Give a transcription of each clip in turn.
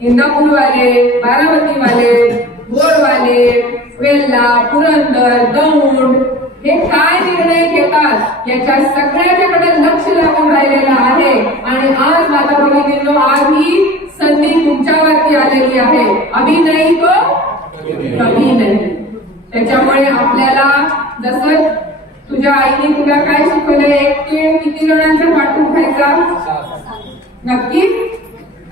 इंदापूरवाले बारामतीवाले बोरवाले वेल्ला पुरंदर दौंड हे काय निर्णय घेतात? याच्या सगळ्याच्याकडे लक्ष लागून राहिलेलं आहे. आणि आज माता भगिनींनो आज ही संधी तुमच्यावरती आलेली आहे. अभि नाही तो? कमी नाही त्याच्यामुळे आपल्याला जसं तुझ्या आईने तुला काय शिकवलं एक तीळ किती जणांचा वाटून खायचा? नक्की?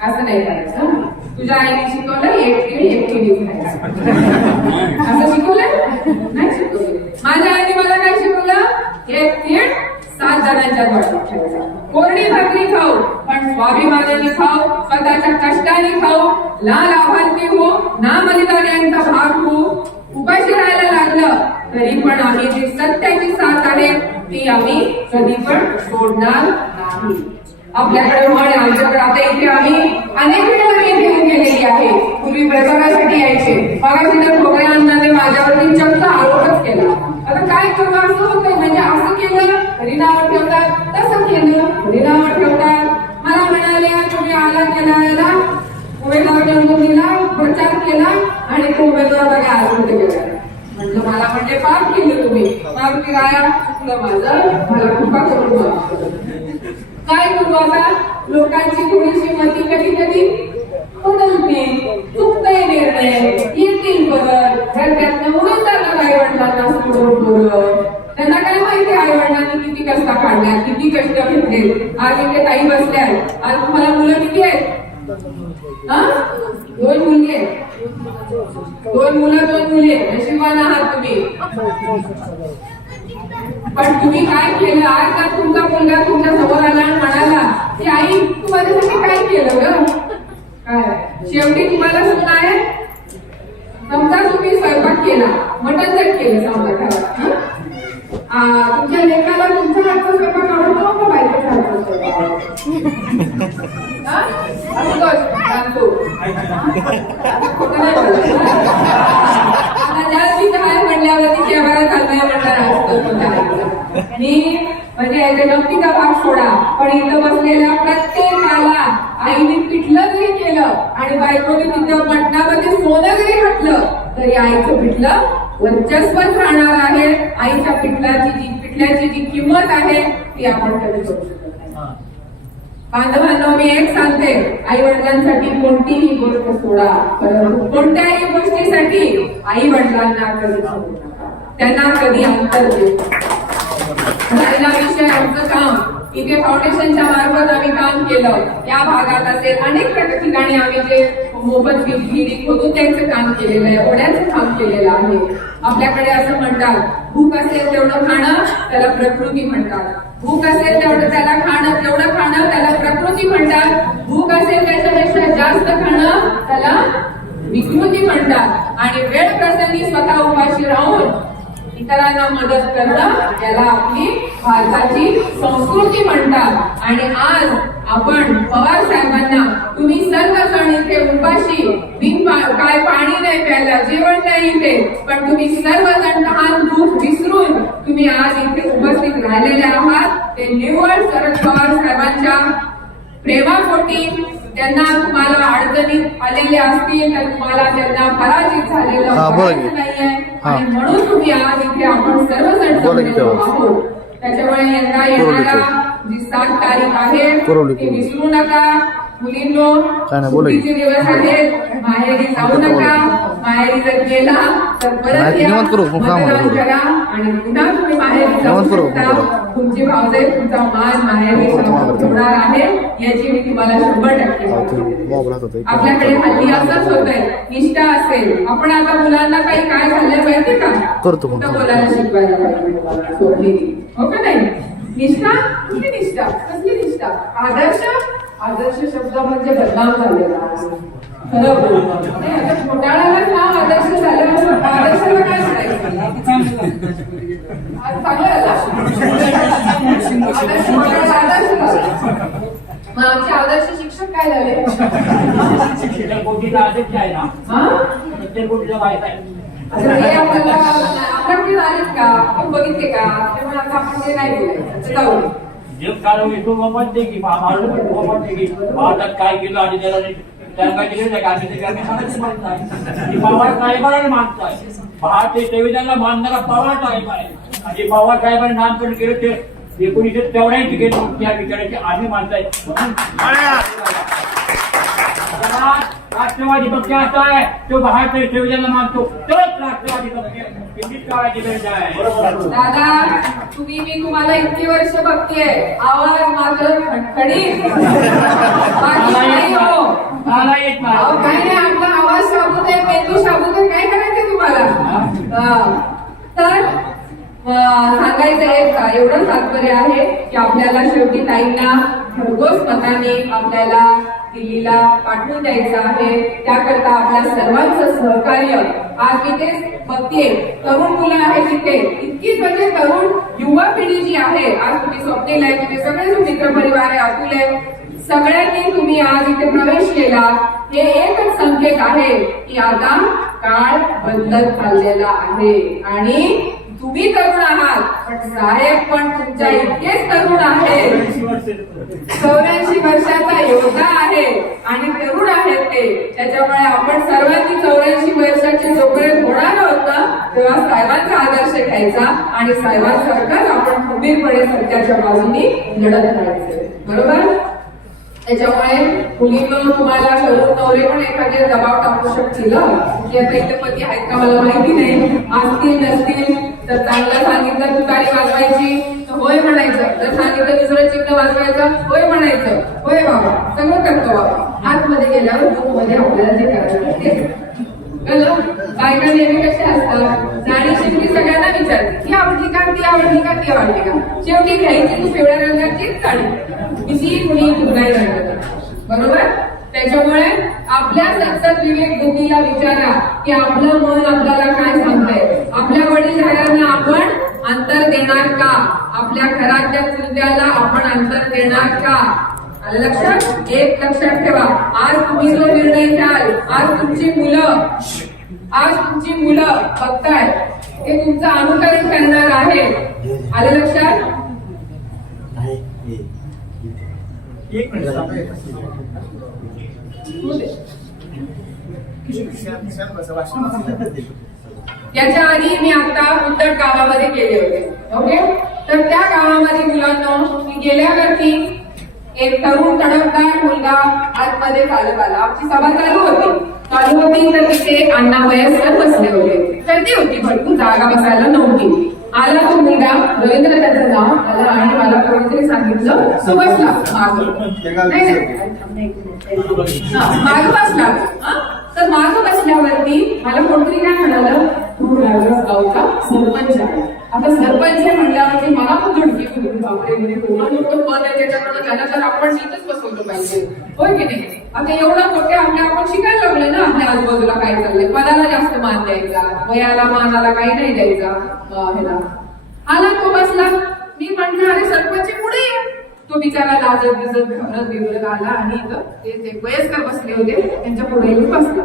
असं नाही करायचं? तुझ्या आईने शिकवलं एक केळी एक केळी खायचं असं शिकवलं नाही शिकवलं माझ्या आईने मला काय शिकवलं? एक तीळ सात जणांच्या वाटून कोरडी भाकरी खाऊ पण स्वाभिमानाने खाऊ स्वतःच्या कष्टाने खाऊ लाल आव्हान हो ना बलिदान भाग हो उपाशी राहायला लागलं तरी पण आम्ही जी सत्याची साथ आहे ती आम्ही कधी पण सोडणार नाही. आपल्याकडे म्हण आमच्याकडे आता इथे आम्ही अनेक वेळेला घेऊन गेलेली आहे. पूर्वी प्रचारासाठी यायचे. मगाशी तर भोगळे अण्णाने माझ्यावरती चक्क आरोपच केला. आता काय करू असं होतंय म्हणजे असं केलं तरी ठेवतात तसं केलं तरी ठेवतात. मला म्हणाले तुम्ही आला गेला उमेदवार निवडून दिला प्रचार केला आणि तो उमेदवार बघा आज कुठे गेला म्हटलं मला म्हणजे पाप केलं तुम्ही. पाप की काय चुकलं माझं. मला कृपा करून माफ काय करू आता? लोकांची थोडीशी मती कधी कधी बदलते. चुकतंय निर्णय. येतील बदल. त्यातनं म्हणून त्यांना आई वडिलांना सोडून बोलत त्यांना काय माहिती आई वडिलांनी किती कष्ट काढल्या किती कष्ट घेतले? आज इथे ताई बसल्या आज तुम्हाला मुलं किती आहेत? हा? दोन मुलगी आहेत. दोन मुलं दोन मुली आहेत. नशिबान आहात तुम्ही. पण तुम्ही काय केलं? आज का तुमचा मुलगा तुमच्यासमोर आला आणि म्हणाला की आई तू माझ्यासाठी काय केलं ग? काय? शेवटी तुम्हाला सुद्धा आहे समजा तुम्ही स्वयंपाक केला मटन जट केलं समजा घरात तुमच्या लेकाला तुमचा हातचा स्वयंपाक आवडतो का बायकोचा हातचा स्वयंपाक म्हणल्यावरती केव्हा चालणार म्हणणार असतं आणि म्हणजे नक्कीचा भाग सोडा. पण इथं बसलेल्या प्रत्येकाला आईने पिठलं जरी केलं आणि बायकोने तिथं मटणामध्ये सोनं जरी घातलं तरी आईचं पिठलं वर्चस्वच राहणार आहे. आईच्या पिठलाची जी पिठल्याची जी किंमत आहे ती आपण कधी करू शकत नाही. बांधवांनो मी एक सांगते. आई वडिलांसाठी कोणतीही गोष्ट सोडा. परंतु कोणत्याही गोष्टीसाठी आई वडिलांना कधी सोडू नका. त्यांना कधी अंतर देऊ. राहिला विषय आमचं काम इथे फाउंडेशनच्या मार्फत आम्ही काम केलं. या भागात असेल अनेक ठिकाणी आम्ही जे मोफत विहिरी होतो त्यांचं काम केलेलं आहे ओढ्याचं काम केलेलं आहे. आपल्याकडे असं म्हणतात भूक असेल तेवढं खाणं त्याला प्रकृती म्हणतात. भूक असेल तेवढं त्याला खाणं तेवढं खाणं त्याला प्रकृती म्हणतात. भूक असेल त्याच्यापेक्षा जास्त खाणं त्याला विकृती म्हणतात. आणि वेळ प्रसंगी स्वतः उपाशी राहून इतरांना मदत करणं याला आपली भारताची संस्कृती म्हणतात. आणि आज आपण पवार साहेबांना तुम्ही सर्वजण इथे उपाशी बिन काय पाणी नाही प्यायला जेवण नाही इथे पण तुम्ही सर्वजण लहान भूक विसरून तुम्ही आज इथे उपस्थित राहिलेले आहात. ते निव्वळ शरद पवार साहेबांच्या प्रेमापोटी त्यांना तुम्हाला अडचणीत आलेले असतील तर तुम्हाला त्यांना पराजित झालेलं नाहीये. आणि म्हणून तुम्ही आज इथे आपण सर्वजण की जमलेलो. आहोत त्याच्यामुळे यंदा येणारा जी सात तारीख आहे ती. विसरू नका मुलींनो. सुट्टीचे दिवस आहेत माहेरी जाऊ नका माहेरी जर गेला तर परत या मतदान. करा. आणि पुन्हा तुम्ही माहेरी जाऊ शकता. तुमची भावजे तुमचा मान माहेरी हो. होणार आहे. याची मी तुम्हाला शंभर टक्के हा. आपल्याकडे हल्ली असंच होतंय. निष्ठा असेल. आपण आता मुलांना काही काय झालं माहितीये का? करतो बोलायला शिकवायला पाहिजे हो का नाही? निष्ठा? कुठली निष्ठा? कसली निष्ठा? आदर्श? आदर्श शब्द म्हणजे बदनाम झालेला आहे. खरं आदर्श आदर्शाला काय म्हणायचं. मग आमचे आदर्श शिक्षक काय झाले? आपण बघितले का? त्यामुळे आता आपण ते नाही बोलायचं. जाऊ. भारतात काय केलं आणि त्याला त्यांना. ही पवार साहेबांना मानताय भारतीय संविधानाला मानणारा पवार साहेब आहे. आणि पवार साहेबांनी नामकरण केलं ते एकोणीसशे चौऱ्याऐंशी केलं त्या विचाराची आम्ही मानताय. राष्ट्रवादी पक्ष असा आहे तो भारतीय संविधानाला मानतो. तोच राष्ट्रवादी पक्ष किती काळाची गरज आहे. दादा तुम्ही मी तुम्हाला इतकी वर्ष बघतेय आवाज मात्र मला येत हो. नाही काही नाही आपला आवाज शाबूत आहे मेंदू आहे. काय करायचं तुम्हाला. तर सांगायचं आहे का? एवढं तात्पर्य आहे की आपल्याला शेवटी ताईंना भरघोस मताने आपल्याला दिल्लीला पाठवून द्यायचं आहे. त्याकरता आपल्या सर्वांचं सहकार्य आज मी तेच बघते तरुण मुलं आहेत तिथे इतकीच म्हणजे तरुण युवा पिढी जी आहे आज तुम्ही स्वप्नेल आहे तुम्ही सगळे जो मित्र परिवार आहे अतुल आहे सगळ्यांनी तुम्ही आज इथे प्रवेश केला. हे एकच संकेत आहे की आता काळ बदलत चाललेला आहे. आणि तुम्ही तरुण आहात पण साहेब पण तुमच्या इतकेच तरुण आहेत. चौऱ्याऐंशी वर्षाचा योद्धा आहे आणि तरुण आहेत ते. त्याच्यामुळे आपण सर्वांनी चौऱ्याऐंशी वर्षाचे जोपर्यंत होणार होतं तेव्हा साहेबांचा आदर्श घ्यायचा आणि साहेबांसारखंच आपण खंबीरपणे सत्याच्या बाजूनी लढत राहायचं बरोबर? त्याच्यामुळे मुलींना तुम्हाला तरुण नवरे पण एखादे दबाव टाकू शकतील की आता इथे पती आहेत का मला माहिती नाही. असतील नसतील तर चांगलं सांगितलं तुतारी वाजवायची. तर होय म्हणायचं. जर सांगितलं दुसरं चिन्ह वाजवायचं होय म्हणायचं. होय बाबा सगळं करतो बाबा. आतमध्ये गेल्यावर मध्ये आपल्याला जे करायचं ते कळलं? बायका नेहमी कशा असतात? नाणी शेवटी सगळ्यांना विचारते ती आवडली का? ती आवडली का? ती आवडली का? शेवटी घ्यायची तू पिवळ्या रंगाचीच साडी. किती मी कुणाही रंगाची. बरोबर? त्याच्यामुळे आपल्या संसद विवेक बुद्धीला विचारा की आपलं मन आपल्याला काय सांगतंय. आपल्या वडीलधाऱ्यांना आपण अंतर देणार का आपल्या घरातल्या मुद्द्याला आपण अंतर देणार का आलं लक्षात एक लक्षात ठेवा आज तुम्ही जो निर्णय घ्याल आज तुमची मुलं आज तुमची मुलं बघताय हे तुमचं अनुकरण करणार आहे आलं लक्षात एक मिनिट याच्या आधी मी आता उद्धट गावामध्ये गेले होते. ओके? तर त्या गावामध्ये मुलांना मी गेल्यावरती एक तरुण तडफदार मुलगा आतमध्ये चालत आला. आमची सभा चालू होती. चालू होती तर तिथे अण्णा वयस्कर बसले होते. गर्दी होती भरपूर जागा बसायला नव्हती. आला तो मुलगा. रवींद्र त्याचं नाव. आला आणि मला कोणीतरी सांगितलं तो बसला मागं. बसला. तर मागं बसल्यावरती मला कोणतरी काय म्हणालं? तू राजा गावचा सरपंच आहे. आता सरपंच म्हणल्यावरती मला पण धडकी होती बापरे म्हणजे कोणा मोठं पद आहे त्याच्याकडे त्याला तर आपण इथंच बसवलं पाहिजे. होय की नाही? आता एवढं मोठे आपल्या आपण शिकायला लागलोय ना आपल्या आजूबाजूला काय चाललंय? पदाला जास्त मान द्यायचा वयाला मानाला काही नाही द्यायचा. ह्याला आला तो बसला. मी म्हटलं अरे सरपंच पुढे तो बिचारा लाजत बिजत घाबरत बिबरत आला आणि इथं ते वयस्कर बसले होते. त्यांच्या पुढे येऊन बसला.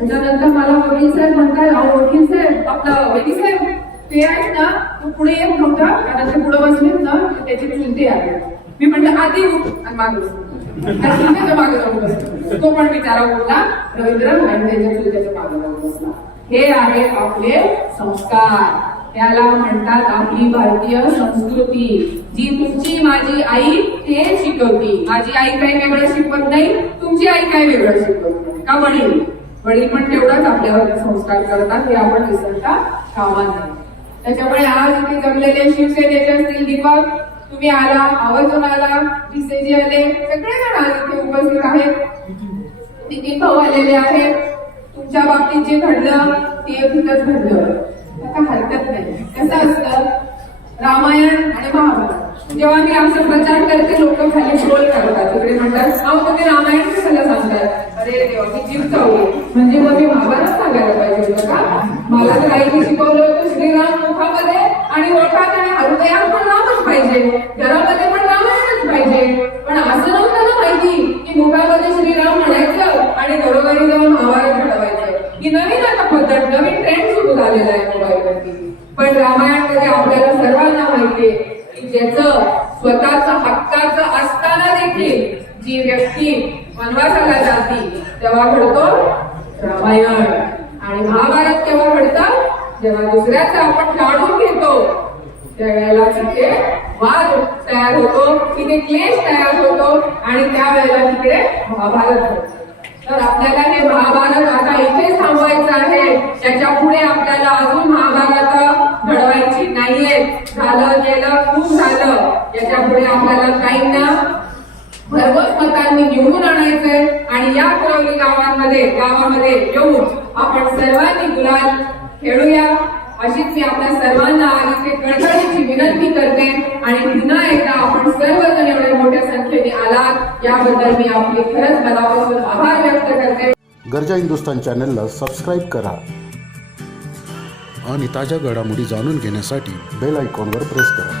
त्याच्यानंतर मला वकील साहेब म्हणतात अहो वकील साहेब आपला वकील साहेब ते आहेत ना तू पुढे येत नव्हता कारण ते पुढे बसलेत ना त्याचे चुलते आले मी म्हटलं आधी उठ आणि मागे बस. मागे जाऊन बसला. तो पण बिचारा उठला रवींद्र आणि त्याच्या चुलत्याच्या मागे जाऊन बसला. हे आहे आपले संस्कार. त्याला म्हणतात आपली भारतीय संस्कृती. जी तुमची माझी आई ते शिकवती. माझी आई काही वेगळं शिकवत नाही तुमची आई काही वेगळं शिकवत नाही. का म्हणेल वडील पण तेवढाच आपल्यावर संस्कार करतात हे आपण विसरता कामा नाही त्याच्यामुळे आज इथे जमलेले शिवसेनेचे असतील दीपक तुम्ही आला आवर्जून आला भिसेजी आले सगळेजण आज इथे उपस्थित आहेत. नितीन भाऊ आलेले आहेत. तुमच्या बाबतीत जे घडलं ते तिथंच घडलं. आता हरकत नाही. कसं असतं? रामायण आणि महाभारत. जेव्हा मी आमचा प्रचार करते लोक खाली ट्रोल करतात. तिकडे म्हणतात अहो तुम्ही रामायण कशाला सांगतात अरे मी जीव म्हणजे मग मी महाभारत सांगायला पाहिजे होतं का? मला तर आईने शिकवलं होतं श्रीराम मुखामध्ये आणि ओठात आणि हृदयात पण रामच पाहिजे. घरामध्ये पण रामायणच पाहिजे. पण असं नव्हतं ना माहिती की मुखामध्ये श्रीराम म्हणायचं आणि घरोघरी जाऊन महाभारत घडवायचं. ही नवीन आता पद्धत नवीन ट्रेंड सुरू झालेला आहे मोबाईलवरती. पण रामायणमध्ये आपल्याला सर्वांना माहितीये की ज्याचं स्वतःच हक्काचं असताना देखील जी व्यक्ती वनवासाला जाती तेव्हा घडतो रामायण. आणि महाभारत केव्हा घडतं? जेव्हा दुसऱ्याचं आपण जाणून घेतो त्यावेळेला तिथे वाद तयार होतो तिथे क्लेश तयार होतो आणि त्यावेळेला तिकडे महाभारत होतो. तर आपल्याला हे महाभारत आता इथे थांबवायचं आहे. त्याच्या पुढे आपल्याला अजून महाभारत घडवायची नाहीये. झालं गेलं खूप झालं. याच्यापुढे आपल्याला काहींना भरघोस मतांनी निवडून आणायचंय आणि या कुरवली गावांमध्ये गावामध्ये येऊन आपण सर्वांनी गुलाल खेळूया. अशीच मी आपल्या सर्वांना आणि कळकळीची विनंती करते आणि पुन्हा एकदा आपण सर्वजण एवढ्या मोठ्या संख्येने आलात. याबद्दल मी आपली खरंच मनापासून आभार व्यक्त करते. गरजा हिंदुस्तान चॅनलला सबस्क्राईब करा आणि ताज्या घडामोडी जाणून घेण्यासाठी बेल आयकॉनवर प्रेस करा.